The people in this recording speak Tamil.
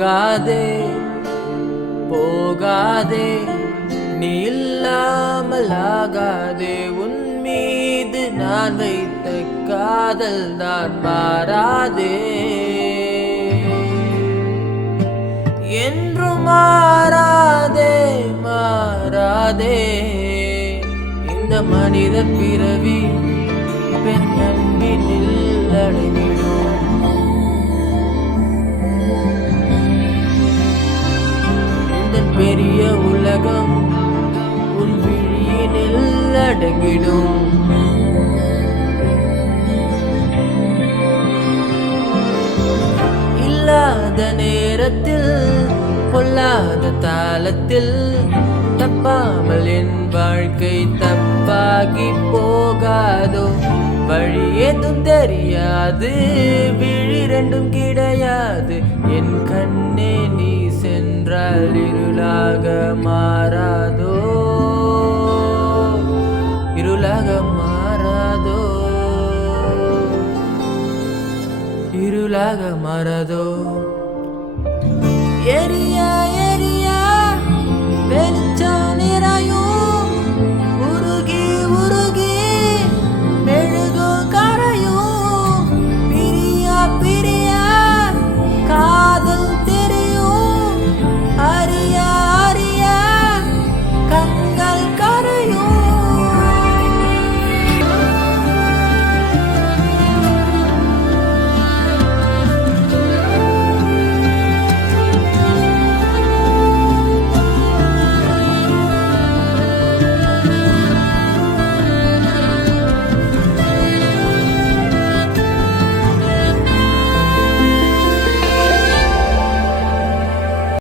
போகாதே போகாதே நீ இல்லாமல் ஆகாதே உன் மீது நான் வைத்த காதல் தான் மாறாதே என்றும் மாறாதே மாறாதே இந்த மனித பிறவி பெண் அன்பினில் அடங்கிடும் இந்த பெரிய உலகம் உன் விழியினில் அடங்கிடும் இல்லாத நேரத்தில் பொல்லாத தாளத்தில் தப்பாமல் என் வாழ்க்கை தப்பாகி போகாதோ வழி ஏதும் தெரியாது விழி ரெண்டும் கிடையாது என் கண்ணே நீ சென்றால் இருளாக மாறாதோ இருளாக மாறாதோ இருளாக மாறாதோ எரி